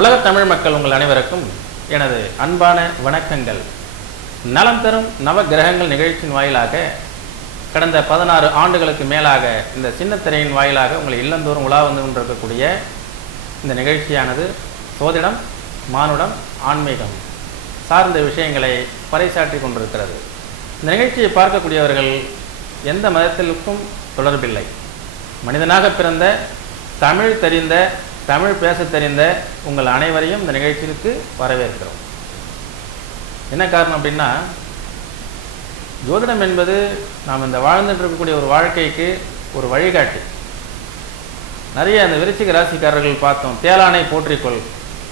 உலகத் தமிழ் மக்கள் உங்கள் அனைவருக்கும் எனது அன்பான வணக்கங்கள். நலம் தரும் நவ கிரகங்கள் நிகழ்ச்சியின் வாயிலாக கடந்த 16 ஆண்டுகளுக்கு மேலாக இந்த சின்னத்திரையின் வாயிலாக உங்களை இல்லந்தோறும் உலா வந்து கொண்டிருக்கக்கூடிய இந்த நிகழ்ச்சியானது சோதிடம், மானுடம், ஆன்மீகம் சார்ந்த விஷயங்களை பறைசாற்றி கொண்டிருக்கிறது. இந்த நிகழ்ச்சியை பார்க்கக்கூடியவர்கள் எந்த மதத்திற்கும் தொடர்பில்லை. மனிதனாக பிறந்த, தமிழ் தெரிந்த, தமிழ் பேச தெரிந்த உங்கள் அனைவரையும் இந்த நிகழ்ச்சிக்கு வரவேற்கிறோம். என்ன காரணம் அப்படின்னா, ஜோதிடம் என்பது நாம் இந்த வாழ்ந்துட்டு இருக்கக்கூடிய ஒரு வாழ்க்கைக்கு ஒரு வழிகாட்டி. நிறைய அந்த விருச்சிக ராசிக்காரர்கள் பார்த்தோம். தேளானை போற்றிக்கொள்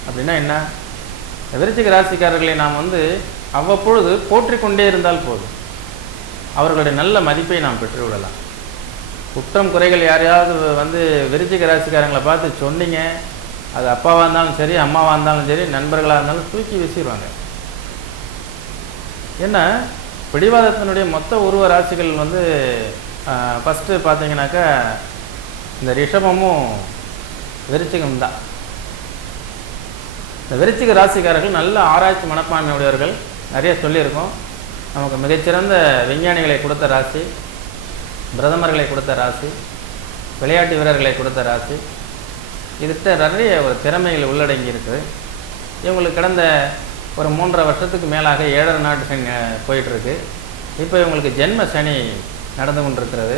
அப்படின்னா என்ன? விருச்சிக ராசிக்காரர்களை நாம் அவ்வப்பொழுது போற்றிக்கொண்டே இருந்தால் போதும், அவர்களுடைய நல்ல மதிப்பை நாம் பெற்றுவிடலாம். குற்றம் குறைகள் யாரையாவது விருச்சிக ராசிக்காரங்களை பார்த்து சொன்னீங்க, அது அப்பாவாக இருந்தாலும் சரி, அம்மாவாக இருந்தாலும் சரி, நண்பர்களாக இருந்தாலும் தூக்கி வீசிடுவாங்க. ஏன்னா பிடிவாதத்தினுடைய மொத்த உருவ ராசிகள் ஃபஸ்ட்டு பார்த்தீங்கன்னாக்கா இந்த ரிஷபமும் விருச்சிகம் தான். இந்த விருச்சிக ராசிக்காரர்கள் நல்ல ஆராய்ச்சி மனப்பான்மை உடையவர்கள். நிறைய சொல்லியிருக்கோம். நமக்கு மிகச்சிறந்த விஞ்ஞானிகளை கொடுத்த ராசி, பிரதமர்களை கொடுத்த ராசி, விளையாட்டு வீரர்களை கொடுத்த ராசி. இதுகிட்ட நிறைய ஒரு திறமைகள் உள்ளடங்கி இருக்குது. இவங்களுக்கு கடந்த ஒரு 3.5 வருஷத்துக்கு மேலாக 7 நாட்டு சனி போயிட்டுருக்கு. இப்போ இவங்களுக்கு ஜென்ம சனி நடந்து கொண்டிருக்கிறது.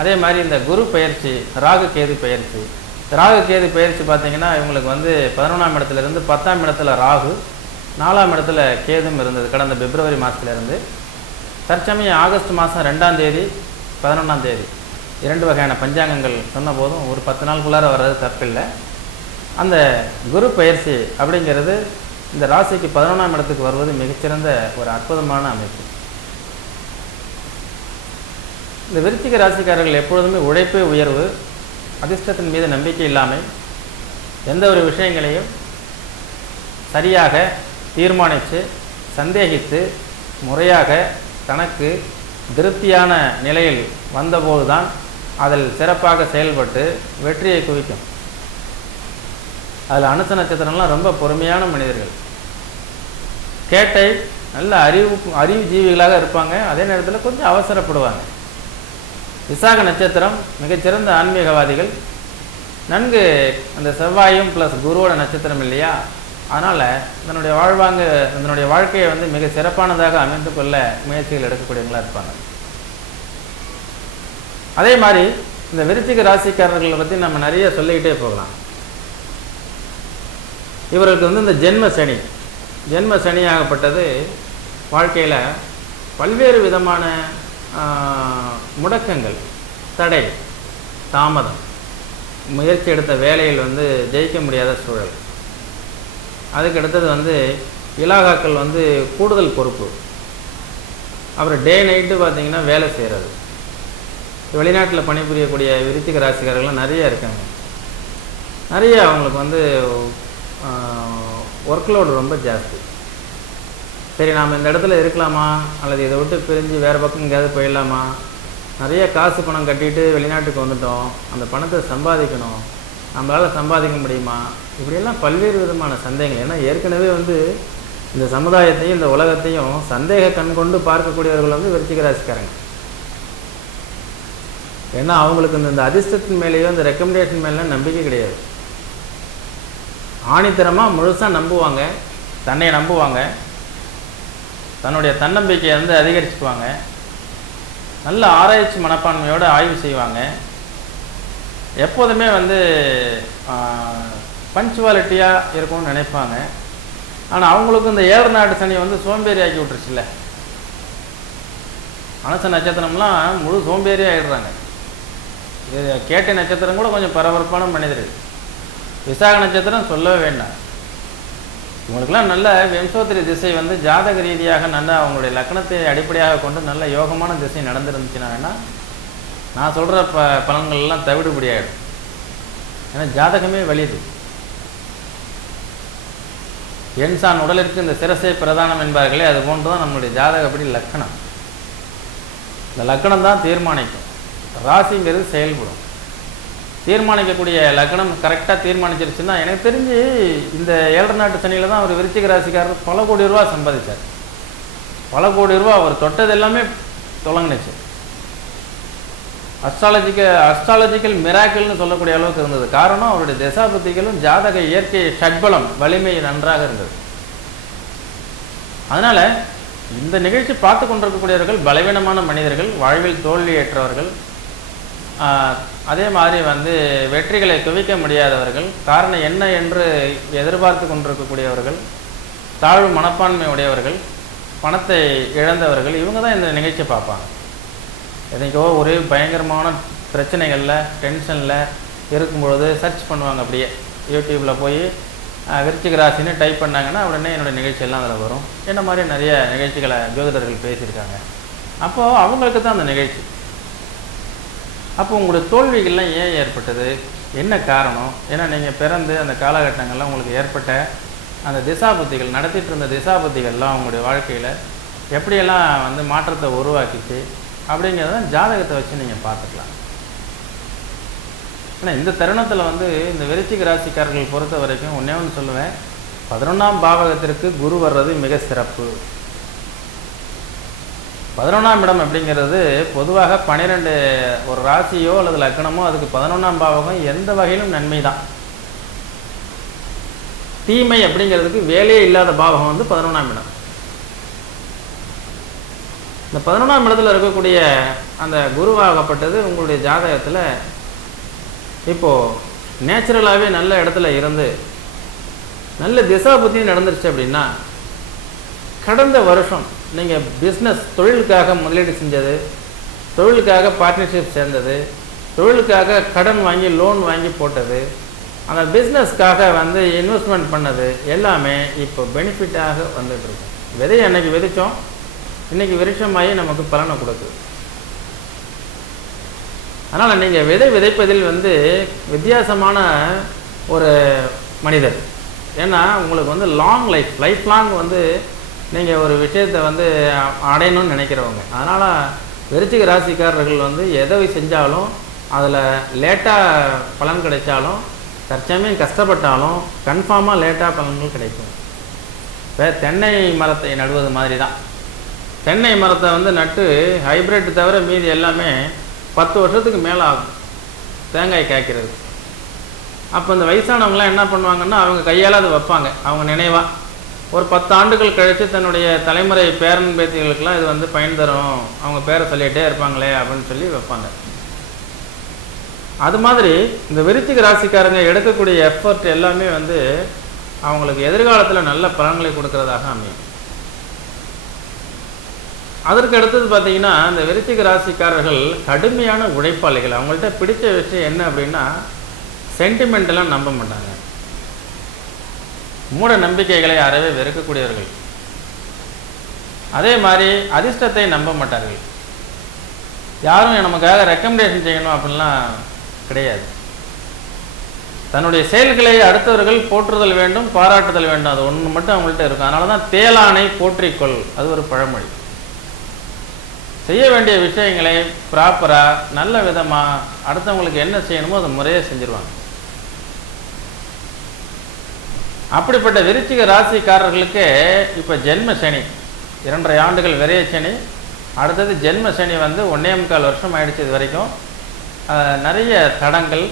அதே மாதிரி இந்த குரு பயிற்சி, ராகு கேது பயிற்சி. ராகு கேது பயிற்சி பார்த்திங்கன்னா இவங்களுக்கு 11ஆம் இடத்துலேருந்து 10ஆம் இடத்துல ராகு, 4ஆம் இடத்துல கேதும் இருந்தது கடந்த பிப்ரவரி மாதத்துலேருந்து. தற்சமயம் ஆகஸ்ட் மாதம் 2ஆம் தேதி 11ஆம் தேதி 2 வகையான பஞ்சாங்கங்கள் சொன்ன போதும் ஒரு 10 நாளுக்குள்ளார வர்றது தப்பில்லை. அந்த குரு பயிற்சி அப்படிங்கிறது இந்த ராசிக்கு 11ஆம் இடத்துக்கு வருவது மிகச்சிறந்த ஒரு அற்புதமான அமைப்பு. இந்த விருச்சிக ராசிக்காரர்கள் எப்பொழுதுமே உழைப்பே உயர்வு, அதிர்ஷ்டத்தின் மீது நம்பிக்கை இல்லாமல் எந்த ஒரு விஷயங்களையும் சரியாக தீர்மானித்து சந்தேகித்து முறையாக தனக்கு திருப்தியான நிலையில் வந்தபோது தான் அதில் சிறப்பாக செயல்பட்டு வெற்றியை குவிக்கும். அதில் அனுச நட்சத்திரம்லாம் ரொம்ப பொறுமையான மனிதர்கள். கேட்டை நல்ல அறிவு ஜீவிகளாக இருப்பாங்க. அதே நேரத்தில் கொஞ்சம் அவசரப்படுவாங்க. விசாக நட்சத்திரம் மிகச்சிறந்த ஆன்மீகவாதிகள். நன்கு அந்த செவ்வாயும் ப்ளஸ் குருவோட நட்சத்திரம் இல்லையா, அதனால் இதனுடைய வாழ்க்கையை மிக சிறப்பானதாக அமைந்து கொள்ள முயற்சிகள் எடுக்கக்கூடியவங்களாக இருப்பாங்க. அதே மாதிரி இந்த விருச்சிக ராசிக்காரர்களை பற்றி நம்ம நிறைய சொல்லிக்கிட்டே போகலாம். இவர்களுக்கு இந்த ஜென்ம சனியாகப்பட்டது வாழ்க்கையில் பல்வேறு விதமான முடக்கங்கள், தடை, தாமதம், முயற்சி எடுத்த வேலையில் ஜெயிக்க முடியாத சூழல். அதுக்கு அடுத்தது இலாகாக்கள் கூடுதல் பொறுப்பு. அப்புறம் டே நைட்டு பார்த்திங்கன்னா வேலை செய்கிறது. வெளிநாட்டில் பணிபுரியக்கூடிய விருச்சிக ராசிக்காரர்கள்லாம் நிறைய இருக்காங்க. நிறைய அவங்களுக்கு ஒர்க்லோடு ரொம்ப ஜாஸ்தி. சரி, நாம் இந்த இடத்துல இருக்கலாமா, அல்லது இதை விட்டு பிரிஞ்சு வேறு பக்கம் எங்கேயாவது போயிடலாமா, நிறைய காசு பணம் கட்டிட்டு வெளிநாட்டுக்கு வந்துட்டோம், அந்த பணத்தை சம்பாதிக்கணும், நம்மளால் சம்பாதிக்க முடியுமா, இப்படியெல்லாம் பல்வேறு விதமான சந்தேகங்கள். ஏன்னா ஏற்கனவே இந்த சமுதாயத்தையும் இந்த உலகத்தையும் சந்தேக கண் கொண்டு பார்க்கக்கூடியவர்கள் விருச்சிக ராசிக்காரங்க. ஏன்னா அவங்களுக்கு இந்த அதிர்ஷ்டத்தின் மேலேயோ இந்த ரெக்கமெண்டேஷன் மேலே நம்பிக்கை கிடையாது. ஆணித்தரமாக முழுசாக நம்புவாங்க, தன்னை நம்புவாங்க, தன்னுடைய தன்னம்பிக்கையை அதிகரிச்சுக்குவாங்க, நல்ல ஆராய்ச்சி மனப்பான்மையோடு ஆய்வு செய்வாங்க. எப்போதுமே பஞ்சுவாலிட்டியாக இருக்கும்னு நினைப்பாங்க. ஆனால் அவங்களுக்கு இந்த 7 நாட்டு சனி சோம்பேறி ஆக்கி விட்டுருச்சுல்ல. அனுச நட்சத்திரம்லாம் முழு சோம்பேறி ஆகிடுறாங்க. கேட்டை நட்சத்திரம் கூட கொஞ்சம் பரபரப்பான மனிதர்கள். விசாக நட்சத்திரம் சொல்லவே வேண்டாம். இவங்களுக்கெல்லாம் நல்ல வம்சோத்திரி திசை ஜாதக ரீதியாக நல்ல அவங்களுடைய லக்னத்தை அடிப்படையாக கொண்டு நல்ல யோகமான திசை நடந்துருந்துச்சுன்னா நான் சொல்கிற பலன்கள்லாம் தவிடுபடி ஆகிடும். ஏன்னா ஜாதகமே வலியுது. எண்சான் உடலிற்கு இந்த சிரசை பிரதானம் என்பார்களே, அது போன்று தான் நம்மளுடைய ஜாதகப்படி லக்கணம். இந்த லக்கணம் தான் தீர்மானிக்கும். ராசிங்கிறது செயல்படும். தீர்மானிக்கக்கூடிய லக்னம் கரெக்டாக தீர்மானிச்சிருச்சுன்னா, எனக்கு தெரிஞ்சு இந்த 7 நாட்டு சனியில் தான் அவர் விருச்சிக ராசிக்காரர் பல கோடி ரூபா சம்பாதிச்சார். பல கோடி ரூபா அவர் தொட்டது எல்லாமே தொடங்குனுச்சு. அஸ்ட்ராலஜிக்கல் மிராக்கிள்னு சொல்லக்கூடிய அளவுக்கு இருந்தது. காரணம் அவருடைய தசாபுத்திகளும் ஜாதக இயற்கை ஷட்பலம் வலிமை நன்றாக இருந்தது. அதனால இந்த நிகழ்ச்சி பார்த்து கொண்டிருக்கக்கூடியவர்கள் பலவீனமான மனிதர்கள், வாழ்வில் தோல்வியேற்றவர்கள், அதே மாதிரி வெற்றிகளை குவிக்க முடியாதவர்கள், காரணம் என்ன என்று எதிர்பார்த்து கொண்டிருக்கக்கூடியவர்கள், தாழ்வு மனப்பான்மை உடையவர்கள், பணத்தை இழந்தவர்கள், இவங்க தான் இந்த நிகழ்ச்சியை பார்ப்பாங்க. எதைக்கோ ஒரு பயங்கரமான பிரச்சனைகளில் டென்ஷனில் இருக்கும்பொழுது சர்ச் பண்ணுவாங்க. அப்படியே யூடியூப்பில் போய் விருச்சிக ராசின்னு டைப் பண்ணாங்கன்னா உடனே என்னோடய நிகழ்ச்சியெல்லாம் அதில் வரும். என்ன மாதிரி நிறைய நிகழ்ச்சிகளை ஜோதிடர்கள் பேசியிருக்காங்க. அப்போது அவங்களுக்கு தான் அந்த நிகழ்ச்சி. அப்போ உங்களுடைய தோல்விகள்லாம் ஏன் ஏற்பட்டது, என்ன காரணம்? ஏன்னா நீங்கள் பிறந்து அந்த காலகட்டங்கள்லாம் உங்களுக்கு ஏற்பட்ட அந்த திசாபுத்திகள், நடத்திட்டு இருந்த திசாபுத்திகள்லாம் உங்களுடைய வாழ்க்கையில் எப்படியெல்லாம் மாற்றத்தை உருவாக்கிச்சு அப்படிங்கிறத ஜாதகத்தை வச்சு நீங்கள் பார்த்துக்கலாம். ஆனால் இந்த தருணத்தில் இந்த விருச்சிக ராசிக்காரர்கள் பொறுத்த வரைக்கும் ஒன்றே ஒன்று சொல்லுவேன், 11ஆம் பாவகத்திற்கு குரு வர்றது மிக சிறப்பு. 11ஆம் இடம் அப்படிங்கிறது பொதுவாக 12 ஒரு ராசியோ அல்லது லக்னமோ அதுக்கு 11ஆம் பாவகம் எந்த வகையிலும் நன்மை தான். தீமை அப்படிங்கிறதுக்கு வேலையே இல்லாத பாவகம் 11ஆம் இடம். இந்த 11ஆம் இடத்துல இருக்கக்கூடிய அந்த குருவாகப்பட்டது உங்களுடைய ஜாதகத்தில் இப்போது நேச்சுரலாகவே நல்ல இடத்துல இருந்து நல்ல திசா புத்தியும் நடந்துருச்சு அப்படின்னா, கடந்த வருஷம் நீங்கள் பிஸ்னஸ் தொழிலுக்காக முதலீடு செஞ்சது, தொழிலுக்காக பார்ட்னர்ஷிப் சேர்ந்தது, தொழிலுக்காக கடன் வாங்கி லோன் வாங்கி போட்டது, அந்த பிஸ்னஸ்க்காக இன்வெஸ்ட்மெண்ட் பண்ணது எல்லாமே இப்போ பெனிஃபிட்டாக வந்துட்டுருக்கும். விதையை அன்னைக்கு விதைச்சோம், இன்றைக்கி விருட்சமாகி நமக்கு பலனை கொடுக்குது. அதனால் நீங்கள் விதைப்பதில் வித்தியாசமான ஒரு மனிதர். ஏன்னா உங்களுக்கு லாங் லைஃப் லாங் நீங்கள் ஒரு விஷயத்தை அடையணும்னு நினைக்கிறவங்க. அதனால் விருச்சிக ராசிக்காரர்கள் எதை செஞ்சாலும் அதில் லேட்டாக பலன் கிடைச்சாலும், தற்சமயம் கஷ்டப்பட்டாலும் கன்ஃபார்மாக லேட்டாக பலன்கள் கிடைக்கும். இப்போ தென்னை மரத்தை நடுவது மாதிரி தான். தென்னை மரத்தை நட்டு ஹைப்ரிட் தவிர மீதி எல்லாமே 10 வருஷத்துக்கு மேலே ஆகும் தேங்காய் காய்க்கிறது. அப்போ இந்த வயசானவங்களாம் என்ன பண்ணுவாங்கன்னா, அவங்க கையால் அது வைப்பாங்க. அவங்க நினைவாக ஒரு 10 ஆண்டுகள் கழித்து தன்னுடைய தலைமுறை பேரன் பேத்திகளுக்கெல்லாம் இது பயன் தரும், அவங்க பேரை சொல்லிகிட்டே இருப்பாங்களே அப்படின்னு சொல்லி வைப்பாங்க. அது மாதிரி இந்த விருச்சிக ராசிக்காரங்க எடுக்கக்கூடிய எஃபர்ட் எல்லாமே அவங்களுக்கு எதிர்காலத்தில் நல்ல பலன்களை கொடுக்கறதாக அமையும். அதற்கு அடுத்தது பார்த்தீங்கன்னா, இந்த விருச்சிக ராசிக்காரர்கள் கடுமையான உழைப்பாளிகள். அவங்கள்ட்ட பிடிச்ச விஷயம் என்ன அப்படின்னா, சென்டிமெண்டெல்லாம் நம்ப மாட்டாங்க. மூட நம்பிக்கைகளை அறவே வெறுக்கக்கூடியவர்கள். அதே மாதிரி அதிர்ஷ்டத்தை நம்ப மாட்டார்கள். யாரும் நமக்காக ரெக்கமெண்டேஷன் செய்யணும் அப்படின்லாம் கிடையாது. தன்னுடைய செயல்களை அடுத்தவர்கள் போற்றுதல் வேண்டும், பாராட்டுதல் வேண்டும், அது ஒன்று மட்டும் அவங்கள்ட்ட இருக்கும். அதனால தான் தேலானை போற்றிக்கொள், அது ஒரு பழமொழி. செய்ய வேண்டிய விஷயங்களை ப்ராப்பராக நல்ல விதமாக அடுத்தவங்களுக்கு என்ன செய்யணுமோ அதை முறையாக செஞ்சுருவாங்க. அப்படிப்பட்ட விருச்சிக ராசிக்காரர்களுக்கு இப்போ ஜென்ம சனி 2.5 ஆண்டுகள் விரைய சனி, அடுத்தது ஜென்ம சனி 1.25 வருஷம் ஆயிடுச்சு. இது வரைக்கும் நிறைய தடங்கள்,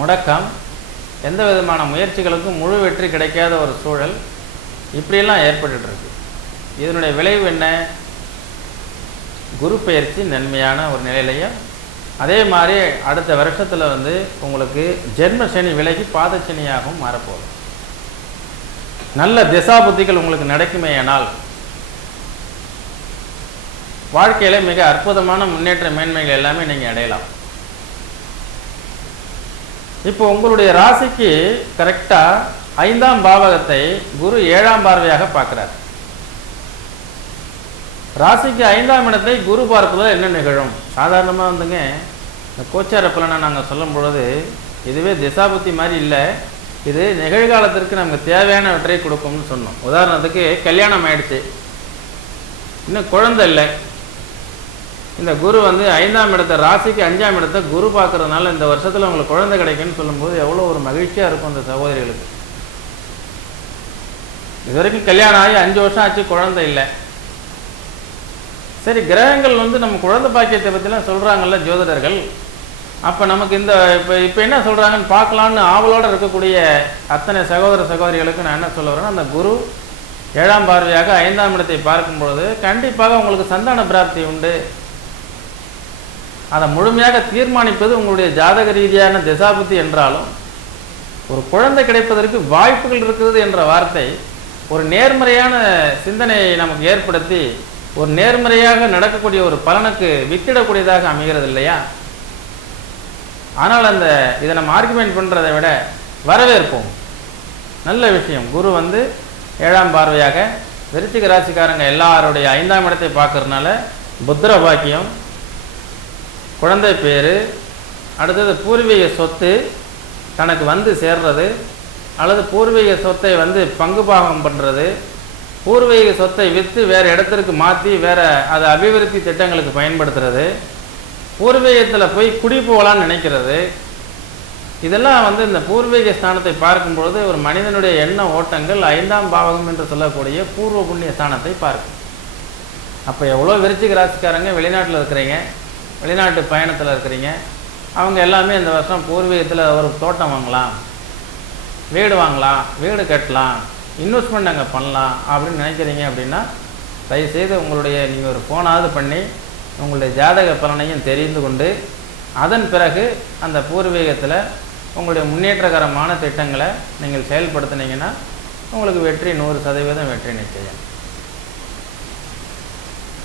முடக்கம், எந்த விதமான முயற்சிகளுக்கும் முழு வெற்றி கிடைக்காத ஒரு சூழல் இப்படியெல்லாம் ஏற்பட்டுருக்கு. இதனுடைய விளைவு என்ன? குரு பெயர்ச்சி நன்மையான ஒரு நிலையிலையும், அதே மாதிரி அடுத்த வருஷத்தில் உங்களுக்கு ஜென்ம சனி விலகி பாத சனியாகவும் மாறப்போகுது. நல்ல திசாபுத்திகள் உங்களுக்கு நடக்குமேயானால் வாழ்க்கையில் மிக அற்புதமான முன்னேற்ற மேன்மைகள் எல்லாமே நீங்கள் அடையலாம். இப்போ உங்களுடைய ராசிக்கு கரெக்டாக 5ஆம் பாவகத்தை குரு 7ஆம் பார்வையாக பார்க்குறார். ராசிக்கு 5ஆம் இடத்தை குரு பார்ப்பதில் என்ன நிகழும்? சாதாரணமாக இந்த கோச்சார பலனை நாங்கள் சொல்லும் பொழுது இதுவே திசாபுத்தி மாதிரி இல்லை, இது நிகழ்காலத்திற்கு நமக்கு தேவையானவற்றை கொடுக்கும்னு சொன்னோம். உதாரணத்துக்கு கல்யாணம் ஆயிடுச்சு, இன்னும் குழந்தை இல்லை, இந்த குரு வந்து 5ஆம் இடத்தை, ராசிக்கு 5ஆம் இடத்தை குரு பார்க்கறதுனால இந்த வருஷத்தில் உங்களுக்கு குழந்தை கிடைக்குன்னு சொல்லும்போது எவ்வளோ ஒரு மகிழ்ச்சியாக இருக்கும் அந்த சகோதரிகளுக்கு. இது வரைக்கும் கல்யாணம் ஆகி 5 வருஷம் ஆச்சு, குழந்தை இல்லை. சரி, கிரகங்கள் வந்து நம்ம குழந்தை பாக்கியத்தை பற்றிலாம் சொல்கிறாங்கல்ல ஜோதிடர்கள். அப்போ நமக்கு இந்த இப்போ என்ன சொல்கிறாங்கன்னு பார்க்கலான்னு ஆவலோடு இருக்கக்கூடிய அத்தனை சகோதர சகோதரிகளுக்கு நான் என்ன சொல்ல வரேன்னா, அந்த குரு 7ஆம் பார்வையாக 5ஆம் இடத்தை பார்க்கும்பொழுது கண்டிப்பாக உங்களுக்கு சந்தான பிராப்தி உண்டு. அதை முழுமையாக தீர்மானிப்பது உங்களுடைய ஜாதக ரீதியான திசாபுத்தி என்றாலும், ஒரு குழந்தை கிடைப்பதற்கு வாய்ப்புகள் இருக்கிறது என்ற வார்த்தை ஒரு நேர்மறையான சிந்தனையை நமக்கு ஏற்படுத்தி ஒரு நேர்மறையாக நடக்கக்கூடிய ஒரு பலனுக்கு வித்திடக்கூடியதாக அமைகிறது இல்லையா? ஆனால் இதை நம்ம ஆர்குமெண்ட் பண்ணுறதை விட வரவேற்போம். நல்ல விஷயம். குரு வந்து 7ஆம் பார்வையாக விருச்சிக ராசிக்காரங்க எல்லாருடைய 5ஆம் இடத்தை பார்க்கறதுனால புத்திர பாக்கியம், குழந்தை பேர், அடுத்தது பூர்வீக சொத்து தனக்கு வந்து சேர்றது, அல்லது பூர்வீக சொத்தை வந்து பங்கு பாகம் பண்ணுறது, பூர்வீக சொத்தை விற்று வேறு இடத்திற்கு மாற்றி வேறு அதை அபிவிருத்தி திட்டங்களுக்கு பயன்படுத்துறது, பூர்வீகத்தில் போய் குடி போகலான்னு நினைக்கிறது, இதெல்லாம் வந்து இந்த பூர்வீக ஸ்தானத்தை பார்க்கும்பொழுது ஒரு மனிதனுடைய எண்ண ஓட்டங்கள் 5ஆம் பாவகம் என்று சொல்லக்கூடிய பூர்வ புண்ணிய ஸ்தானத்தை பார்க்கும். அப்போ எவ்வளோ விருச்சிக ராசிக்காரங்க வெளிநாட்டில் இருக்கிறீங்க, வெளிநாட்டு பயணத்தில் இருக்கிறீங்க, அவங்க எல்லாமே இந்த வருஷம் பூர்வீகத்தில் ஒரு தோட்டம் வாங்கலாம், வீடு வாங்கலாம், வீடு கட்டலாம், இன்வெஸ்ட்மெண்ட் அங்கே பண்ணலாம் அப்படின்னு நினைக்கிறீங்க. அப்படின்னா தயவுசெய்து நீங்கள் ஒரு ஃபோனாவது பண்ணி உங்களுடைய ஜாதக பலனையும் தெரிந்து கொண்டு அதன் பிறகு அந்த பூர்வீகத்தில் உங்களுடைய முன்னேற்றகரமான திட்டங்களை நீங்கள் செயல்படுத்தினீங்கன்னா உங்களுக்கு வெற்றி 100% வெற்றி நிச்சயம்.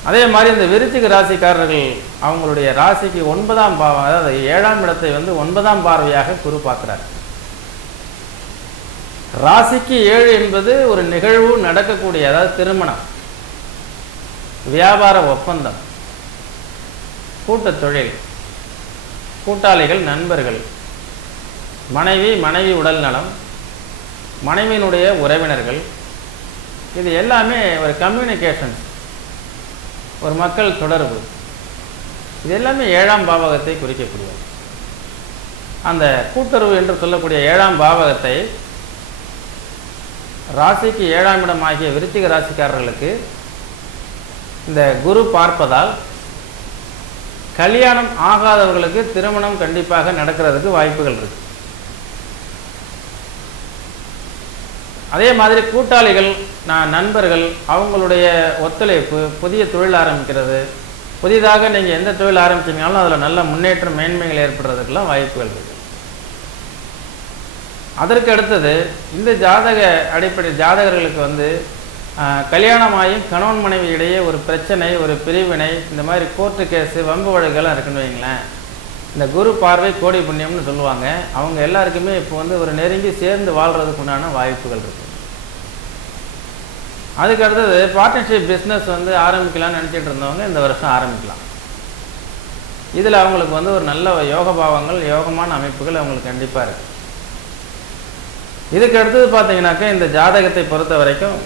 அதே மாதிரி இந்த விருச்சிக ராசிக்காரர்கள் அவங்களுடைய ராசிக்கு 9ஆம் பாவம், அதாவது 7ஆம் இடத்தை வந்து 9ஆம் பார்வையாக குரு பார்க்கிறார். ராசிக்கு 7 என்பது ஒரு நிகழ்வு நடக்கக்கூடிய, அதாவது திருமணம், வியாபார ஒப்பந்தம், கூட்டுத் தொழில், கூட்டாளிகள், நண்பர்கள், மனைவி உடல் நலம், மனைவியினுடைய உறவினர்கள், இது எல்லாமே ஒரு கம்யூனிகேஷன்ஸ், ஒரு மக்கள் தொடர்பு, இது எல்லாமே 7ஆம் பாவகத்தை குறிக்கக்கூடியது. அந்த கூட்டுறவு என்று சொல்லக்கூடிய 7ஆம் பாவகத்தை ராசிக்கு 7ஆம் இடம் ஆகிய விருச்சிக ராசிக்காரர்களுக்கு இந்த குரு பார்ப்பதால் கல்யாணம் ஆகாதவர்களுக்கு திருமணம் கண்டிப்பாக நடக்கிறதுக்கு வாய்ப்புகள் இருக்கு. அதே மாதிரி கூட்டாளிகள், நண்பர்கள், அவங்களுடைய ஒத்துழைப்பு, புதிய தொழில் ஆரம்பிக்கிறது, புதிதாக நீங்கள் எந்த தொழில் ஆரம்பிச்சீங்கனாலும் அதில் நல்ல முன்னேற்றம், மேன்மைகள் ஏற்படுறதுக்கெல்லாம் வாய்ப்புகள் இருக்குது. அதற்கு அடுத்தது இந்த ஜாதக அடிப்படை ஜாதகர்களுக்கு வந்து கல்யாணமாயும் கணவன் மனைவி இடையே ஒரு பிரச்சனை, ஒரு பிரிவினை, இந்த மாதிரி கோர்ட்டு கேஸு, வம்பு வழக்கெல்லாம் இருக்குன்னு வைங்களேன், இந்த குரு பார்வை கோடி புண்ணியம்னு சொல்லுவாங்க. அவங்க எல்லாருக்குமே இப்போ வந்து ஒரு நெருங்கி சேர்ந்து வாழ்கிறதுக்கு உண்டான வாய்ப்புகள் இருக்குது. அதுக்கு அடுத்தது பார்ட்னர்ஷிப் பிஸ்னஸ் வந்து ஆரம்பிக்கலாம்னு நினச்சிட்டு இருந்தவங்க இந்த வருஷம் ஆரம்பிக்கலாம். இதில் அவங்களுக்கு வந்து ஒரு நல்ல யோக பாவங்கள், யோகமான அமைப்புகள் அவங்களுக்கு கண்டிப்பாக இருக்குது. இதுக்கு அடுத்தது பார்த்தீங்கன்னாக்கா இந்த ஜாதகத்தை பொறுத்த வரைக்கும்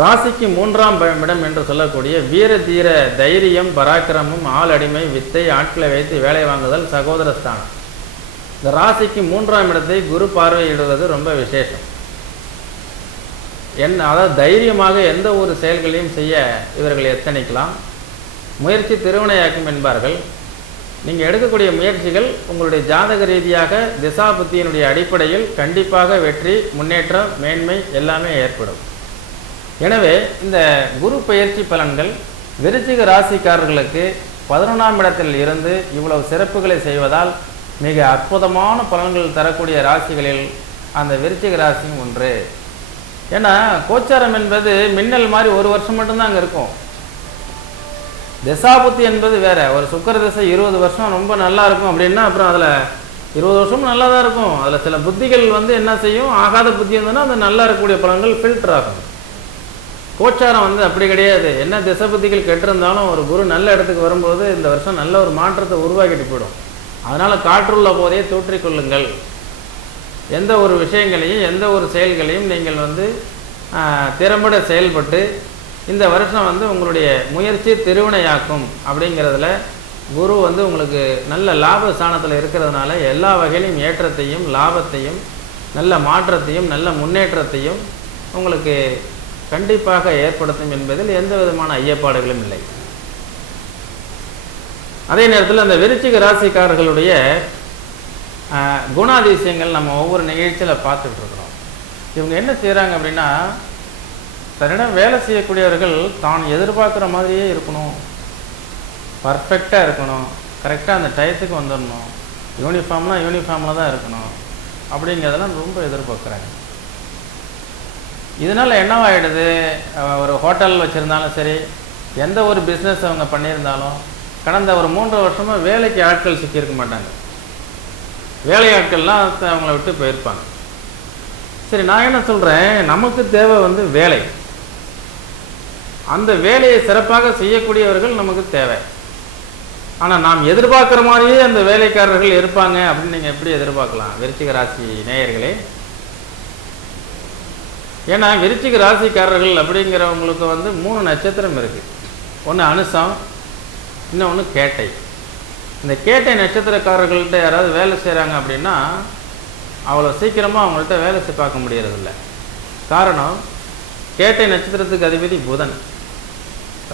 ராசிக்கு 3ஆம் இடம் என்று சொல்லக்கூடிய வீர தீர தைரியம், பராக்கிரமம், ஆள் அடிமை, வித்தை, ஆட்களை வைத்து வேலை வாங்குதல், சகோதரஸ்தானம், இந்த ராசிக்கு 3ஆம் இடத்தை குரு பார்வையிடுவது ரொம்ப விசேஷம். அதாவது தைரியமாக எந்த ஒரு செயல்களையும் செய்ய இவர்கள் எத்தனைக்கலாம். முயற்சி திருவினையாக்கும் என்பார்கள். நீங்கள் எடுக்கக்கூடிய முயற்சிகள் உங்களுடைய ஜாதக ரீதியாக திசா புத்தியினுடைய அடிப்படையில் கண்டிப்பாக வெற்றி, முன்னேற்றம், மேன்மை எல்லாமே ஏற்படும். எனவே இந்த குரு பயிற்சி பலன்கள் விருச்சிக ராசிக்காரர்களுக்கு 11ஆம் இடத்தில் இருந்து இவ்வளவு சிறப்புகளை செய்வதால் மிக அற்புதமான பலன்கள் தரக்கூடிய ராசிகளில் அந்த விருச்சிக ராசியும் ஒன்று. ஏன்னா கோச்சாரம் என்பது மின்னல் மாதிரி ஒரு வருஷம் மட்டும்தான் அங்கே இருக்கும். திசாபுத்தி என்பது வேற. ஒரு சுக்கர திசை 20 வருஷம் ரொம்ப நல்லா இருக்கும் அப்படின்னா அப்புறம் அதில் 20 வருஷமும் நல்லா தான் இருக்கும். அதில் சில புத்திகள் வந்து என்ன செய்யும், ஆகாத புத்தி இருந்ததுன்னா அந்த நல்லா இருக்கக்கூடிய பலன்கள் ஃபில்டர் ஆகும். கோச்சாரம் வந்து அப்படி கிடையாது. என்ன திசை புத்திகள் கெட்டிருந்தாலும் ஒரு குரு நல்ல இடத்துக்கு வரும்போது இந்த வருஷம் நல்ல ஒரு மாற்றத்தை உருவாக்கிட்டு போயிடும். அதனால் காற்றுள்ள போதே தூற்றிக்கொள்ளுங்கள். எந்த ஒரு விஷயங்களையும் எந்த ஒரு செயல்களையும் நீங்கள் வந்து திறம்பட செயல்பட்டு இந்த வருஷம் வந்து உங்களுடைய முயற்சி திருவினையாக்கும் அப்படிங்கிறதுல குரு வந்து உங்களுக்கு நல்ல லாப ஸ்தானத்தில் இருக்கிறதுனால எல்லா வகையிலும் ஏற்றத்தையும் லாபத்தையும் நல்ல மாற்றத்தையும் நல்ல முன்னேற்றத்தையும் உங்களுக்கு கண்டிப்பாக ஏற்படுத்தும் என்பதில் எந்த விதமான ஐயப்பாடுகளும் இல்லை. அதே நேரத்தில் அந்த விருச்சிக ராசிக்காரர்களுடைய குணாதிசயங்கள் நம்ம ஒவ்வொரு நிகழ்ச்சியில் பார்த்துட்டு இருக்கிறோம். இவங்க என்ன செய்கிறாங்க அப்படின்னா, தன்னிடம் வேலை செய்யக்கூடியவர்கள் தான் எதிர்பார்க்குற மாதிரியே இருக்கணும், பர்ஃபெக்டாக இருக்கணும், கரெக்டாக அந்த டயத்துக்கு வந்துடணும், யூனிஃபார்ம்னால் யூனிஃபார்மில் தான் இருக்கணும் அப்படிங்கிறதெல்லாம் ரொம்ப எதிர்பார்க்குறாங்க. இதனால் என்னவாகிடுது, ஒரு ஹோட்டல் வச்சுருந்தாலும் சரி, எந்த ஒரு பிஸ்னஸ் அவங்க பண்ணியிருந்தாலும் கடந்த ஒரு 3 வருஷமாக வேலைக்கு ஆட்கள் சிக்கியிருக்க மாட்டாங்க. வேலையாட்கள்லாம் அவங்கள விட்டு போயிருப்பாங்க. சரி, நான் என்ன சொல்கிறேன், நமக்கு தேவை வந்து வேலை. அந்த வேலையை சிறப்பாக செய்யக்கூடியவர்கள் நமக்கு தேவை. ஆனால் நாம் எதிர்பார்க்குற மாதிரியே அந்த வேலைக்காரர்கள் இருப்பாங்க அப்படின்னு நீங்கள் எப்படி எதிர்பார்க்கலாம் விருச்சிக ராசி நேயர்களே? ஏன்னா விருச்சிக ராசிக்காரர்கள் அப்படிங்கிறவங்களுக்கு வந்து 3 நட்சத்திரம் இருக்குது. ஒன்று அனுசம், இன்னொன்று கேட்டை. இந்த கேட்டை நட்சத்திரக்காரர்கள்ட்ட யாராவது வேலை செய்கிறாங்க அப்படின்னா அவ்வளோ சீக்கிரமாக அவங்கள்ட்ட வேலை பார்க்க முடியறதில்ல. காரணம், கேட்டை நட்சத்திரத்துக்கு அதிபதி புதன்,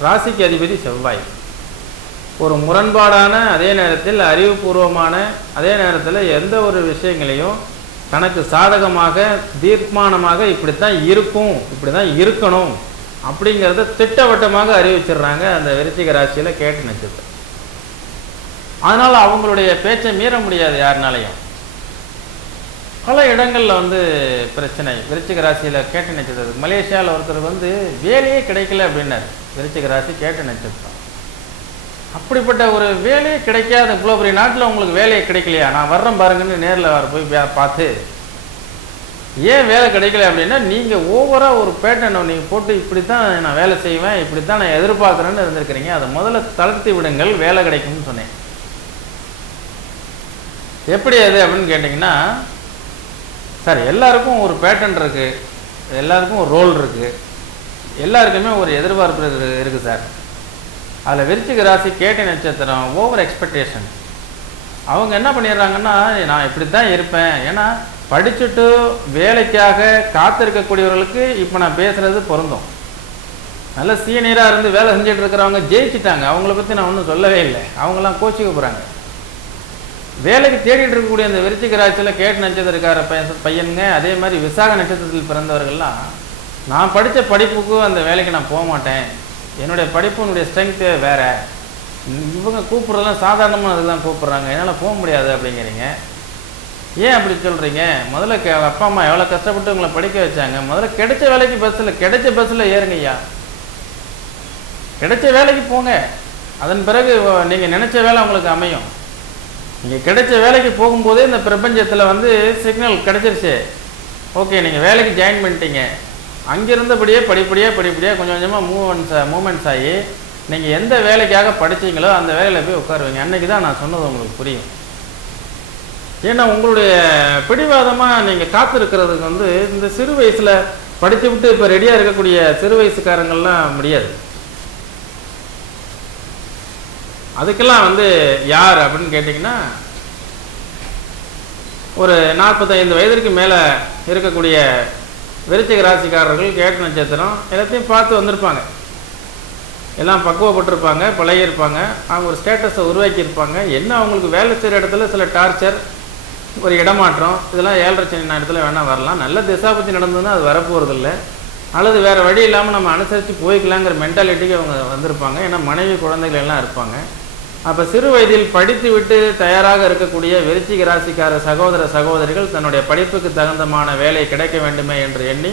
ராசிக்கு அதிபதி செவ்வாய். ஒரு முரண்பாடான, அதே நேரத்தில் அறிவுபூர்வமான, அதே நேரத்தில் எந்த ஒரு விஷயங்களையும் தனக்கு சாதகமாக தீர்மானமாக இப்படித்தான் இருக்கும், இப்படி தான் இருக்கணும் அப்படிங்கிறத திட்டவட்டமாக அறிவிச்சிடுறாங்க அந்த விருச்சிக ராசியில் கேட்டை நட்சத்திரம். அதனால் அவங்களுடைய பேச்சை மீற முடியாது யாருனாலையும். பல இடங்களில் வந்து பிரச்சனை விருச்சிக ராசியில் கேட்டை நட்சத்திரம். மலேசியாவில் ஒருத்தர் வந்து வேலையே கிடைக்கல அப்படின்னாரு, விருச்சிக ராசி கேட்டை நட்சத்திரம். அப்படிப்பட்ட ஒரு வேலையே கிடைக்காத இவ்வளோ பெரிய நாட்டில் உங்களுக்கு வேலையே கிடைக்கலையா, நான் வர்றேன் பாருங்கன்னு நேரில் வர போய் பார்த்து, ஏன் வேலை கிடைக்கல அப்படின்னா நீங்கள் ஓவராக ஒரு பேட்டர்னை நீங்கள் போட்டு இப்படி தான் நான் வேலை செய்வேன், இப்படி தான் நான் எதிர்பார்க்குறேன்னு இருந்திருக்கிறீங்க. அதை முதல்ல தளர்த்தி விடுங்கள், வேலை கிடைக்கும்னு சொன்னேன். எப்படி அது அப்படின்னு கேட்டிங்கன்னா, சார் எல்லாருக்கும் ஒரு பேட்டர்ன் இருக்குது, எல்லாருக்கும் ஒரு ரோல் இருக்குது, எல்லாருக்குமே ஒரு எதிர்பார்ப்பு இருக்குது சார். அதில் விருச்சிக ராசி கேட்டை நட்சத்திரம் ஓவர் எக்ஸ்பெக்டேஷன். அவங்க என்ன பண்ணிடுறாங்கன்னா, நான் இப்படி தான் இருப்பேன். ஏன்னா படிச்சுட்டு வேலைக்காக காத்திருக்கக்கூடியவர்களுக்கு இப்போ நான் பேசுகிறது பொருந்தும். நல்ல சீனியராக இருந்து வேலை செஞ்சுட்டு இருக்கிறவங்க ஜெயிச்சிட்டாங்க, அவங்கள பற்றி நான் ஒன்றும் சொல்லவே இல்லை, அவங்களாம் கோச்சிக்க போகிறாங்க. வேலைக்கு தேடிட்டு இருக்கக்கூடிய அந்த விருச்சிக ராசியில் கேட்டை நட்சத்திரக்கார பையனுங்க, அதே மாதிரி விசாக நட்சத்திரத்தில் பிறந்தவர்கள்லாம், நான் படித்த படிப்புக்கு அந்த வேலைக்கு நான் போக மாட்டேன், என்னுடைய படிப்புனுடைய ஸ்ட்ரென்த்து வேறு, இவங்க கூப்பிட்றதெல்லாம் சாதாரணமாக அதுக்கு தான் கூப்பிட்றாங்க, என்னால் போக முடியாது அப்படிங்கிறீங்க. ஏன் அப்படி சொல்கிறீங்க? முதல்ல அப்பா அம்மா எவ்வளோ கஷ்டப்பட்டு உங்களை படிக்க வச்சாங்க, முதல்ல கிடைச்ச வேலைக்கு கிடைச்ச பஸ்ஸில் ஏறுங்கய்யா, கிடைச்ச வேலைக்கு போங்க, அதன் பிறகு நீங்கள் நினச்ச வேலை உங்களுக்கு அமையும். நீங்கள் கிடைச்ச வேலைக்கு போகும்போதே இந்த பிரபஞ்சத்தில் வந்து சிக்னல் கிடச்சிருச்சு, ஓகே நீங்கள் வேலைக்கு ஜாயின் பண்ணிட்டீங்க. அங்கிருந்தபடியே படிப்படியாக கொஞ்சம் கொஞ்சமாக மூமெண்ட்ஸ் ஆகி நீங்கள் எந்த வேலைக்காக படித்தீங்களோ அந்த வேலையில் போய் உட்காருவீங்க. அன்றைக்கி தான் நான் சொன்னது உங்களுக்கு புரியும். ஏன்னா உங்களுடைய பிடிவாதமாக நீங்கள் காத்திருக்கிறதுக்கு வந்து இந்த சிறு வயசில் படித்து விட்டு இப்போ ரெடியாக இருக்கக்கூடிய சிறு வயசுக்காரங்கள்லாம் முடியாது. அதுக்கெல்லாம் வந்து யார் அப்படின்னு கேட்டிங்கன்னா, ஒரு 45 வயதிற்கு மேலே இருக்கக்கூடிய விருச்சிக ராசிக்காரர்கள் கேட்டை நட்சத்திரம் எல்லாத்தையும் பார்த்து வந்திருப்பாங்க, எல்லாம் பக்குவப்பட்டிருப்பாங்க, பழகியிருப்பாங்க, அவங்க ஒரு ஸ்டேட்டஸை உருவாக்கியிருப்பாங்க. என்ன அவங்களுக்கு வேலை செய்கிற இடத்துல சில டார்ச்சர், ஒரு இடமாற்றம், இதெல்லாம் 7.5 சனி இடத்துல வேணால் வரலாம். நல்ல திசாபத்தி நடந்ததுன்னா அது வரப்போகிறதில்ல, அல்லது வேறு வழி இல்லாமல் நம்ம அனுசரித்து போய்க்கலாங்கிற மென்டாலிட்டிக்கு அவங்க வந்திருப்பாங்க. ஏன்னா மனைவி குழந்தைகள் எல்லாம் இருப்பாங்க. அப்போ சிறு வயதில் படித்து விட்டு தயாராக இருக்கக்கூடிய விருச்சிக ராசிக்கார சகோதர சகோதரிகள் தன்னுடைய படிப்புக்கு தகுந்தமான வேலை கிடைக்க வேண்டுமே என்று எண்ணி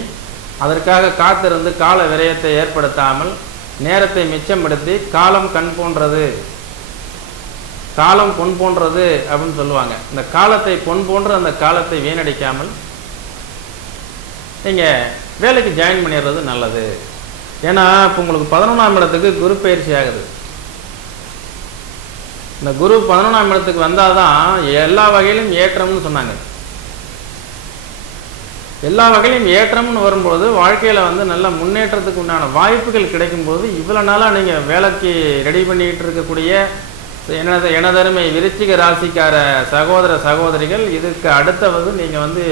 அதற்காக காத்திருந்து கால விரயத்தை ஏற்படுத்தாமல் நேரத்தை மிச்சப்படுத்தி, காலம் கண் போன்றது, காலம் பொன் போன்றது அப்படின்னு சொல்லுவாங்க. இந்த காலத்தை பொன் போன்ற அந்த காலத்தை வீணடிக்காமல் நீங்கள் வேலைக்கு ஜாயின் பண்ணிடுறது நல்லது. ஏன்னா இப்போ உங்களுக்கு 11ஆம் இடத்துக்கு குரு பயிற்சி ஆகுது. இந்த குரு 11ஆம் இடத்துக்கு வந்தால் தான் எல்லா வகையிலும் ஏற்றம்னு சொன்னாங்க. எல்லா வகையிலும் ஏற்றம்னு வரும்போது வாழ்க்கையில் வந்து நல்ல முன்னேற்றத்துக்கு உண்டான வாய்ப்புகள் கிடைக்கும்போது இவ்வளோ நாளாக நீங்கள் வேலைக்கு ரெடி பண்ணிக்கிட்டு இருக்கக்கூடிய எனதருமை விருச்சிக ராசிக்கார சகோதர சகோதரிகள் இதுக்கு அடுத்தவது நீங்கள் வந்து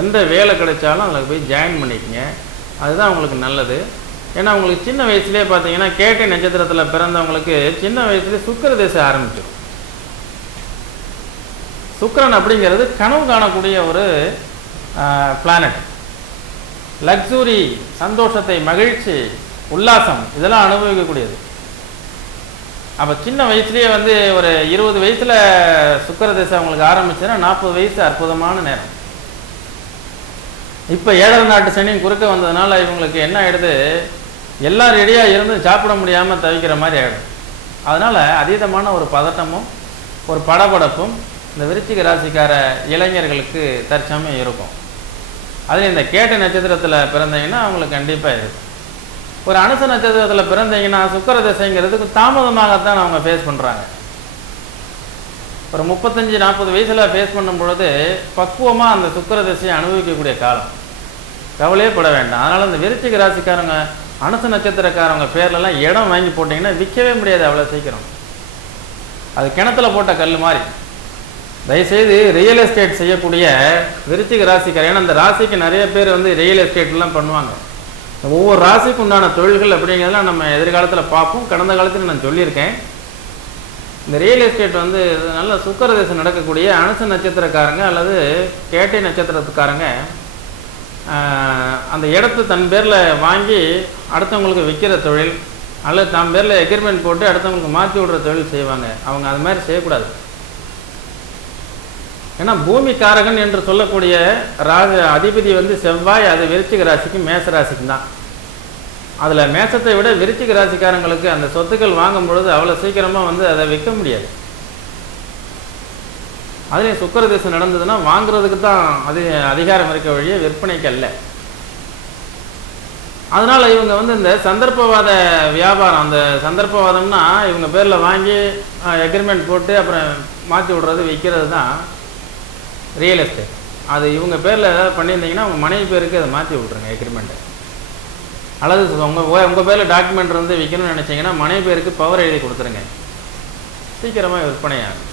எந்த வேலை கிடைச்சாலும் அதில் போய் ஜாயின் பண்ணிக்கங்க. அதுதான் உங்களுக்கு நல்லது. ஏன்னா உங்களுக்கு சின்ன வயசுலேயே பார்த்தீங்கன்னா கேட்டை நட்சத்திரத்தில் பிறந்தவங்களுக்கு சின்ன வயசுலேயே சுக்கிர திசை ஆரம்பிச்சிடும். சுக்கிரன் அப்படிங்கிறது கனவு காணக்கூடிய ஒரு பிளானட். லக்ஸுரி, சந்தோஷத்தை, மகிழ்ச்சி, உல்லாசம் இதெல்லாம் அனுபவிக்கக்கூடியது. அப்போ சின்ன வயசுலேயே வந்து ஒரு 20 வயசில் சுக்கிர திசை அவங்களுக்கு ஆரம்பிச்சுன்னா 40 வயசு அற்புதமான நேரம். இப்போ 7 நாட்டு சனியும் குறுக்க வந்ததுனால இவங்களுக்கு என்ன ஆகிடுது, எல்லாம் ரெடியாக இருந்து சாப்பிட முடியாமல் தவிக்கிற மாதிரி ஆகிடும். அதனால் அதீதமான ஒரு பதட்டமும் ஒரு படபடப்பும் இந்த விருச்சிக ராசிக்கார இளைஞர்களுக்கு தற்சமயம் இருக்கும். அதில் இந்த கேட்டை நட்சத்திரத்தில் பிறந்தீங்கன்னா அவங்களுக்கு கண்டிப்பாக இருக்கும். ஒரு அனுச நட்சத்திரத்தில் பிறந்தீங்கன்னா சுக்கிர திசைங்கிறதுக்கு தாமதமாகத்தான் அவங்க ஃபேஸ் பண்ணுறாங்க. ஒரு 35-40 வயசில் ஃபேஸ் பண்ணும் பொழுது பக்குவமாக அந்த சுக்கிர திசையை அனுபவிக்கக்கூடிய காலம். கவலையே பட வேண்டாம். அதனால் இந்த விருச்சிக ராசிக்காரங்க அனுச நட்சத்திரக்காரங்க பேர்லலாம் இடம் வாங்கி போட்டிங்கன்னா விற்கவே முடியாது அவ்வளோ சீக்கிரம். அது கிணத்துல போட்ட கல் மாதிரி. தயவுசெய்து ரியல் எஸ்டேட் செய்யக்கூடிய விருச்சிக ராசிக்கார, ஏன்னா அந்த ராசிக்கு நிறைய பேர் வந்து ரியல் எஸ்டேட்லாம் பண்ணுவாங்க. ஒவ்வொரு ராசிக்கு உண்டான தொழில்கள் அப்படிங்கிறதெல்லாம் நம்ம எதிர்காலத்தில் பார்ப்போம். கடந்த காலத்தில் நான் சொல்லியிருக்கேன். இந்த ரியல் எஸ்டேட் வந்து நல்ல சுக்கிர திசை நடக்கக்கூடிய அனுச நட்சத்திரக்காரங்க அல்லது கேட்டை நட்சத்திரத்துக்காரங்க அந்த இடத்த தன் பேரில் வாங்கி அடுத்தவங்களுக்கு விற்கிற தொழில் அல்லது தன் பேரில் எக்ரிமெண்ட் போட்டு அடுத்தவங்களுக்கு மாற்றி விடுற தொழில் செய்வாங்க. அவங்க அது மாதிரி செய்யக்கூடாது. ஏன்னா பூமிக்காரகன் என்று சொல்லக்கூடிய அதிபதி வந்து செவ்வாய், அது விருச்சிக ராசிக்கும் மேச ராசிக்கும் தான். அதில் மேசத்தை விட விருச்சிக ராசிக்காரங்களுக்கு அந்த சொத்துக்கள் வாங்கும் பொழுது அவ்வளோ சீக்கிரமாக வந்து அதை விற்க முடியாது. அதுலேயும் சுக்கிர திசை நடந்ததுன்னா வாங்குறதுக்கு தான் அதிகாரம் இருக்க வழியே விற்பனைக்கு அல்ல. அதனால் இவங்க வந்து இந்த சந்தர்ப்பவாத வியாபாரம், அந்த சந்தர்ப்பவாதம்னா இவங்க பேரில் வாங்கி எக்ரிமெண்ட் போட்டு அப்புறம் மாற்றி விடுறது விற்கிறது தான் ரியல் எஸ்டேட். அது இவங்க பேரில் ஏதாவது பண்ணியிருந்தீங்கன்னா உங்கள் மனைவி பேருக்கு அதை மாற்றி விட்ருங்க எக்ரிமெண்ட்டை. அல்லது உங்கள் பேரில் டாக்குமெண்ட் இருந்து விற்கணும்னு நினச்சிங்கன்னா மனைவி பேருக்கு பவர் எழுதி கொடுத்துருங்க. சீக்கிரமாக விற்பனையாகும்.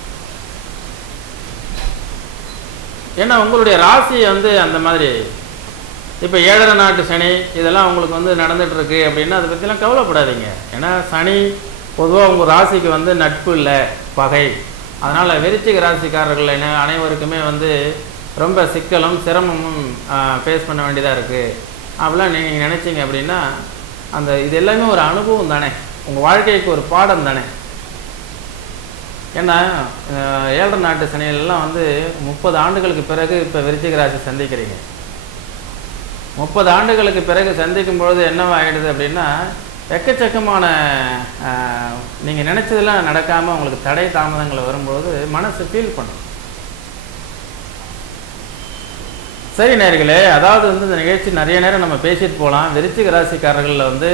ஏன்னா உங்களுடைய ராசி வந்து அந்த மாதிரி. இப்போ 7 நாட்டு சனி இதெல்லாம் உங்களுக்கு வந்து நடந்துகிட்ருக்கு அப்படின்னா அதை பற்றிலாம் கவலைப்படாதீங்க. ஏன்னா சனி பொதுவாக உங்கள் ராசிக்கு வந்து நட்பு இல்லை, பகை. அதனால் விருச்சிக ராசிக்காரர்கள் அனைவருக்குமே வந்து ரொம்ப சிக்கலும் சிரமமும் ஃபேஸ் பண்ண வேண்டியதாக இருக்குது. அப்படிலாம் நீங்கள் நினச்சிங்க அப்படின்னா அந்த இது எல்லாமே ஒரு அனுபவம் தானே, உங்கள் வாழ்க்கைக்கு ஒரு பாடம் தானே. ஏன்னா 7 நாட்டு சனியெல்லாம் வந்து 30 ஆண்டுகளுக்கு பிறகு இப்போ விருச்சிக ராசி சந்திக்கிறீங்க. 30 ஆண்டுகளுக்கு பிறகு சந்திக்கும் பொழுது என்னவாகிடுது அப்படின்னா எக்கச்சக்கமான நீங்கள் நினச்சதெல்லாம் நடக்காமல் உங்களுக்கு தடை தாமதங்கள் வரும்பொழுது மனசு ஃபீல் பண்ணும். சரி நேயர்களே, அதாவது வந்து இந்த நிகழ்ச்சி நிறைய நேரம் நம்ம பேசிட்டு போகலாம். விருச்சிக ராசிக்காரர்களில் வந்து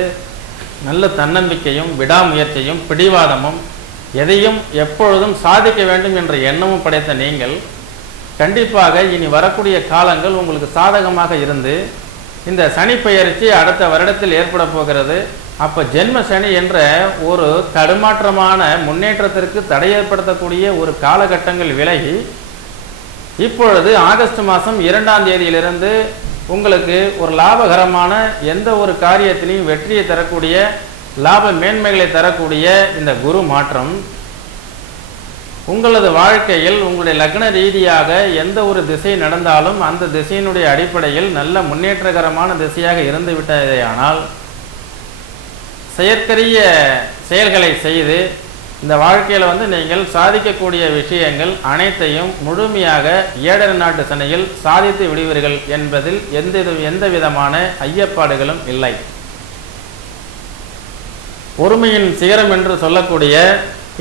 நல்ல தன்னம்பிக்கையும் விடாமுயற்சியும் பிடிவாதமும் எதையும் எப்பொழுதும் சாதிக்க வேண்டும் என்ற எண்ணமும் படைத்த நீங்கள் கண்டிப்பாக இனி வரக்கூடிய காலங்கள் உங்களுக்கு சாதகமாக இருந்து இந்த சனி பெயர்ச்சி அடுத்த வருடத்தில் ஏற்பட போகிறது. அப்போ ஜென்ம சனி என்ற ஒரு தடுமாற்றமான முன்னேற்றத்திற்கு தடை ஏற்படுத்தக்கூடிய ஒரு காலகட்டங்கள் விலகி இப்பொழுது ஆகஸ்ட் மாதம் 2ஆம் தேதியிலிருந்து உங்களுக்கு ஒரு லாபகரமான எந்த ஒரு காரியத்திலையும் வெற்றியை தரக்கூடிய லாப மேன்மைகளை தரக்கூடிய இந்த குரு மாற்றம் உங்களது வாழ்க்கையில் உங்களுடைய லக்ன ரீதியாக எந்த ஒரு திசை நடந்தாலும் அந்த திசையினுடைய அடிப்படையில் நல்ல முன்னேற்றகரமான திசையாக இருந்து விட்டதேயானால் செயற்கரிய செயல்களை செய்து இந்த வாழ்க்கையில் வந்து நீங்கள் சாதிக்கக்கூடிய விஷயங்கள் அனைத்தையும் முழுமையாக 7 நாட்டு சனியில் சாதித்து விடுவீர்கள் என்பதில் எந்த விதமான ஐயப்பாடுகளும் இல்லை. பொறுமையின் சிகரம் என்று சொல்லக்கூடிய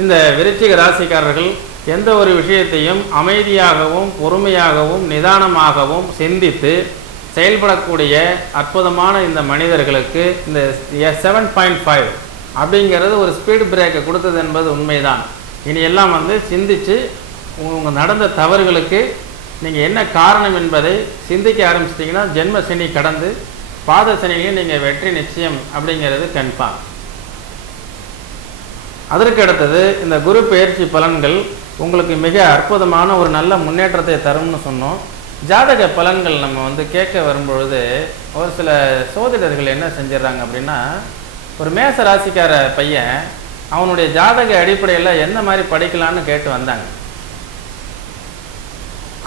இந்த விருச்சிக ராசிக்காரர்கள் எந்த ஒரு விஷயத்தையும் அமைதியாகவும் பொறுமையாகவும் நிதானமாகவும் சிந்தித்து செயல்படக்கூடிய அற்புதமான இந்த மனிதர்களுக்கு இந்த 7.5 அப்படிங்கிறது ஒரு ஸ்பீடு பிரேக்கை கொடுத்தது என்பது உண்மைதான். இனி எல்லாம் வந்து சிந்தித்து உங்கள் நடந்த தவறுகளுக்கு நீங்கள் என்ன காரணம் என்பதை சிந்திக்க ஆரம்பிச்சிட்டிங்கன்னா ஜென்ம சனி கடந்து பாத சனிலையும் நீங்கள் வெற்றி நிச்சயம் அப்படிங்கிறது கன்ஃபார்ம். அதற்கு அடுத்தது இந்த குரு பெயர்ச்சி பலன்கள் உங்களுக்கு மிக அற்புதமான ஒரு நல்ல முன்னேற்றத்தை தரும்னு சொன்னோம். ஜாதக பலன்கள் நம்ம கேட்க வரும்பொழுது ஒரு சில சோதிடர்கள் என்ன செஞ்சிடறாங்க அப்படின்னா, ஒரு மேச ராசிக்கார பையன் அவனுடைய ஜாதக அடிப்படையில் எந்த மாதிரி படிக்கலான்னு கேட்டு வந்தாங்க.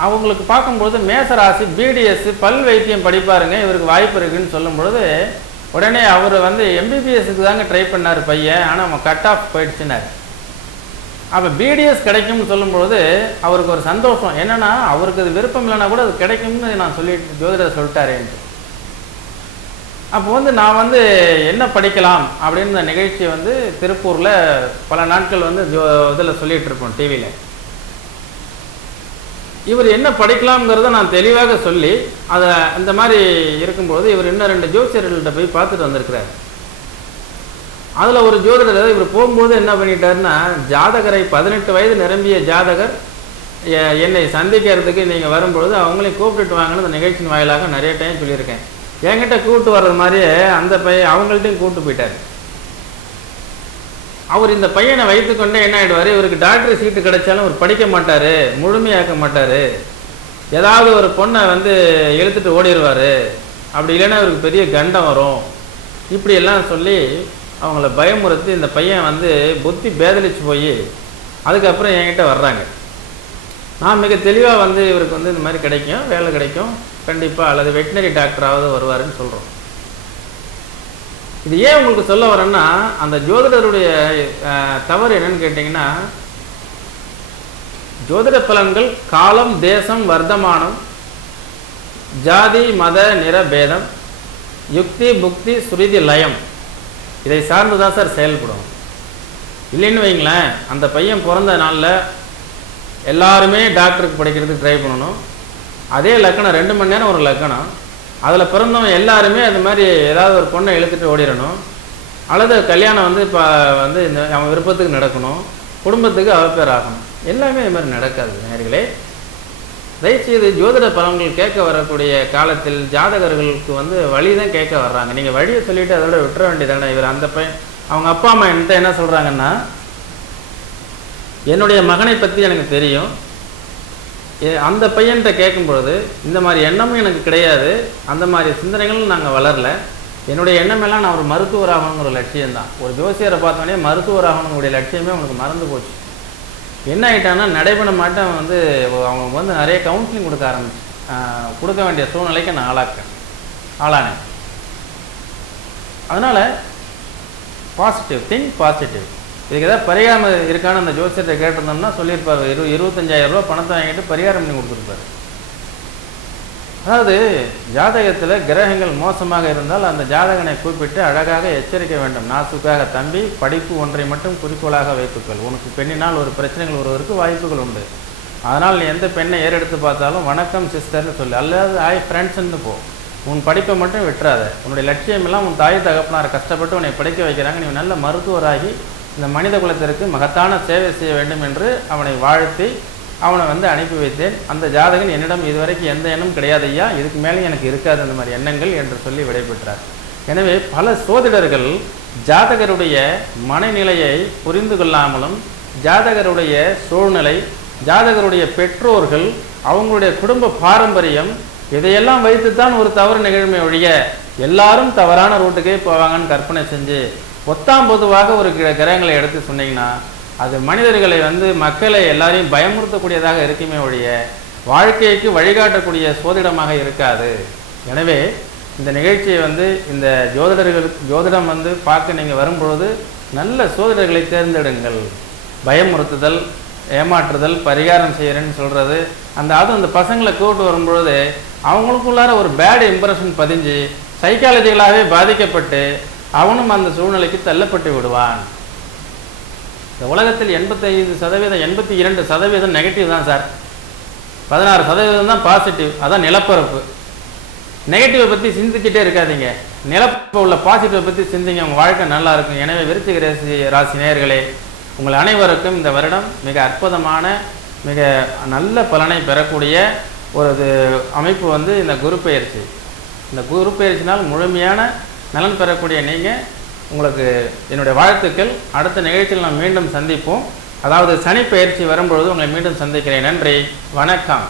அவங்களுக்கு பார்க்கும்பொழுது மேச ராசி பிடிஎஸ் பல் வைத்தியம் படிப்பாருங்க, இவருக்கு வாய்ப்பு இருக்குன்னு சொல்லும் பொழுது உடனே அவர் எம்பிபிஎஸ்க்கு தாங்க ட்ரை பண்ணார் பையன், ஆனால் அவன் கட் ஆஃப் போயிடுச்சுனார். அப்போ பிடிஎஸ் கிடைக்கும்னு சொல்லும்பொழுது அவருக்கு ஒரு சந்தோஷம். என்னென்னா அவருக்கு அது விருப்பம் இல்லைன்னா கூட அது கிடைக்கும்னு நான் ஜோதிடர் சொல்லிட்டாரேன்ட்டு. அப்போ நான் என்ன படிக்கலாம் அப்படின்னு இந்த நிகழ்ச்சியை திருப்பூரில் பல நாட்கள் இதில் சொல்லிகிட்டு இருப்போம் டிவியில். இவர் என்ன படிக்கலாம்ங்கிறத நான் தெளிவாக சொல்லி அதை அந்த மாதிரி இருக்கும்போது இவர் இன்னும் 2 ஜோசியர்கள்ட்ட போய் பார்த்துட்டு வந்திருக்கிறார். அதில் ஒரு ஜோதிடர் இவர் போகும்போது என்ன பண்ணிட்டாருன்னா, ஜாதகரை 18 வயது நிரம்பிய ஜாதகர் என்னை சந்திக்கிறதுக்கு நீங்கள் வரும்பொழுது அவங்களையும் கூப்பிட்டுட்டு வாங்கன்னு இந்த நிகழ்ச்சியின் வாயிலாக நிறைய டைம் சொல்லியிருக்கேன். என்கிட்ட கூப்பிட்டு வர்றது மாதிரியே அந்த பையன் அவங்கள்ட்டையும் கூப்பிட்டு போயிட்டார். அவர் இந்த பையனை வைத்துக்கொண்டே என்ன ஆகிடுவார், இவருக்கு டாக்டர் சீட்டு கிடைச்சாலும் அவர் படிக்க மாட்டார், முழுமையாக்க மாட்டார், ஏதாவது ஒரு பொண்ணை இழுத்துட்டு ஓடிடுவார், அப்படி இல்லைன்னா இவருக்கு பெரிய கண்டம் வரும், இப்படியெல்லாம் சொல்லி அவங்கள பயமுறுத்தி இந்த பையன் புத்தி பேதலிச்சு போய் அதுக்கப்புறம் என்கிட்ட வர்றாங்க. நான் மிக தெளிவாக இவருக்கு இந்த மாதிரி கிடைக்கும், வேலை கிடைக்கும் கண்டிப்பாக, அல்லது வெட்டினரி டாக்டராவது வருவாருன்னு சொல்கிறோம். இது ஏன் உங்களுக்கு சொல்ல வரேன்னா, அந்த ஜோதிடருடைய தவறு என்னன்னு கேட்டிங்கன்னா, ஜோதிட பலன்கள் காலம், தேசம், வர்த்தமானம், ஜாதி, மத, நிற பேதம், யுக்தி, புக்தி, சுருதி, லயம் இதை சார்ந்து தான் சார் செயல்படும். இல்லைன்னு வைங்களேன், அந்த பையன் பிறந்த நாளில் எல்லாருமே டாக்டருக்கு படிக்கிறதுக்கு ட்ரை பண்ணணும். அதே லக்கணம் 2 மணி நேரம் ஒரு லக்கணம், அதில் பிறந்தவன் எல்லாருமே அது மாதிரி ஏதாவது ஒரு பொண்ணை இழுத்துட்டு ஓடிடணும், அல்லது கல்யாணம் இப்போ இந்த அவன் விருப்பத்துக்கு நடக்கணும், குடும்பத்துக்கு அவப்பேர் ஆகணும். எல்லாமே இது மாதிரி நடக்காது நேயர்களே. தயவுசெய்து ஜோதிட பலன்கள் கேட்க வரக்கூடிய காலத்தில் ஜாதகர்களுக்கு வழி தான் கேட்க வர்றாங்க. நீங்கள் வழியை சொல்லிவிட்டு அதோட விட்டுற வேண்டியதானே. இவர் அந்த பையன் அவங்க அப்பா அம்மா என்கிட்ட என்ன சொல்கிறாங்கன்னா, என்னுடைய மகனை பற்றி எனக்கு தெரியும், அந்த பையன்கிட்ட கேட்கும்பொழுது இந்த மாதிரி எண்ணமும் எனக்கு கிடையாது, அந்த மாதிரி சிந்தனைகளும் நாங்கள் வளரல, என்னுடைய எண்ணமெல்லாம் நான் ஒரு மருத்துவராகணுங்கிற லட்சியம்தான். ஒரு ஜோசியரை பார்த்தோன்னே மருத்துவராகணுங்களுடைய லட்சியமே அவனுக்கு மறந்து போச்சு. என்ன ஆகிட்டான்னா, நடைபெற மாட்டேன் அவங்க நிறைய கவுன்சிலிங் கொடுக்க வேண்டிய சூழ்நிலைக்கு நான் ஆளானேன். அதனால் பாசிட்டிவ் திங்க் பாசிட்டிவ். இதுக்கு ஏதாவது பரிகாரம் இருக்கான்னு அந்த ஜோசியத்தை கேட்டிருந்தோம்னா சொல்லியிருப்பார். 25,000 ரூபா பணத்தை வாங்கிட்டு பரிகாரம் பண்ணி கொடுத்துருப்பார். அதாவது ஜாதகத்தில் கிரகங்கள் மோசமாக இருந்தால் அந்த ஜாதகனை கூப்பிட்டு அழகாக எச்சரிக்க வேண்டும். நாசுக்காக தம்பி, படிப்பு ஒன்றை மட்டும் குறிக்கோளாக வைத்துக்கள், உனக்கு பெண்ணினால் ஒரு பிரச்சனைகள் வருவதற்கு வாய்ப்புகள் உண்டு, அதனால் நீ எந்த பெண்ணை ஏறெடுத்து பார்த்தாலும் வணக்கம் சிஸ்டர்னு சொல்லு, அல்லது ஹாய் ஃப்ரெண்ட்ஸ்ன்னு போ. உன் படிப்பை மட்டும் விட்டுறாத. உன்னுடைய லட்சியமெல்லாம் உன் தாய் தகப்பனார் கஷ்டப்பட்டு உன்னை படிக்க வைக்கிறாங்க, நீ நல்ல மருத்துவராகி இந்த மனித குலத்திற்கு மகத்தான சேவை செய்ய வேண்டும் என்று அவனை வாழ்த்தி அவனை அனுப்பி வைத்தேன். அந்த ஜாதகன் என்னிடம் இதுவரைக்கும் எந்த எண்ணம் கிடையாது ஐயா, இதுக்கு மேலே எனக்கு இருக்காது அந்த மாதிரி எண்ணங்கள் என்று சொல்லி விடைபெற்றார். எனவே பல சோதிடர்கள் ஜாதகருடைய மனநிலையை புரிந்து கொள்ளாமலும், ஜாதகருடைய சூழ்நிலை, ஜாதகருடைய பெற்றோர்கள், அவங்களுடைய குடும்ப பாரம்பரியம், இதையெல்லாம் வைத்துத்தான் ஒரு தவறு நிகழ்மை ஒழிய எல்லாரும் தவறான ரூட்டுக்கே போவாங்கன்னு கற்பனை செஞ்சு பொதுவாக ஒரு கிரகங்களை எடுத்து சொன்னீங்கன்னா அது மனிதர்களை மக்களை எல்லாரையும் பயமுறுத்தக்கூடியதாக இருக்குமே ஒழிய வாழ்க்கைக்கு வழிகாட்டக்கூடிய சோதிடமாக இருக்காது. எனவே இந்த நிகழ்ச்சியை இந்த ஜோதிடம் பார்க்க நீங்கள் வரும்பொழுது நல்ல சோதிடர்களை தேர்ந்தெடுங்கள். பயமுறுத்துதல், ஏமாற்றுதல், பரிகாரம் செய்கிறேன்னு சொல்கிறது, அதுவும் அந்த பசங்களை கூப்பிட்டு வரும்பொழுது அவங்களுக்குள்ளார ஒரு பேட் இம்ப்ரெஷன் பதிஞ்சு சைக்காலஜிகளாகவே பாதிக்கப்பட்டு அவனும் அந்த சூழ்நிலைக்கு தள்ளப்பட்டு விடுவான். இந்த உலகத்தில் 85%, 82% நெகட்டிவ் தான் சார், 16% தான் பாசிட்டிவ். அதான் நிலப்பரப்பு. நெகட்டிவை பற்றி சிந்திக்கிட்டே இருக்காதீங்க, நிலப்பரப்பு உள்ள பாசிட்டிவை பற்றி சிந்திங்க, உங்கள் வாழ்க்கை நல்லா இருக்கும். எனவே விருச்சிக ராசி நேயர்களே, உங்கள் அனைவருக்கும் இந்த வருடம் மிக அற்புதமான, மிக நல்ல பலனை பெறக்கூடிய ஒரு அமைப்பு வந்து இந்த குரு பெயர்ச்சி. இந்த குரு பெயர்ச்சினால் முழுமையான நலன் பெறக்கூடிய நீங்கள், உங்களுக்கு என்னுடைய வாழ்த்துக்கள். அடுத்த நிகழ்ச்சியில் நாம் மீண்டும் சந்திப்போம். அதாவது சனி பெயர்ச்சி வரும்பொழுது உங்களை மீண்டும் சந்திக்கிறேன். நன்றி, வணக்கம்.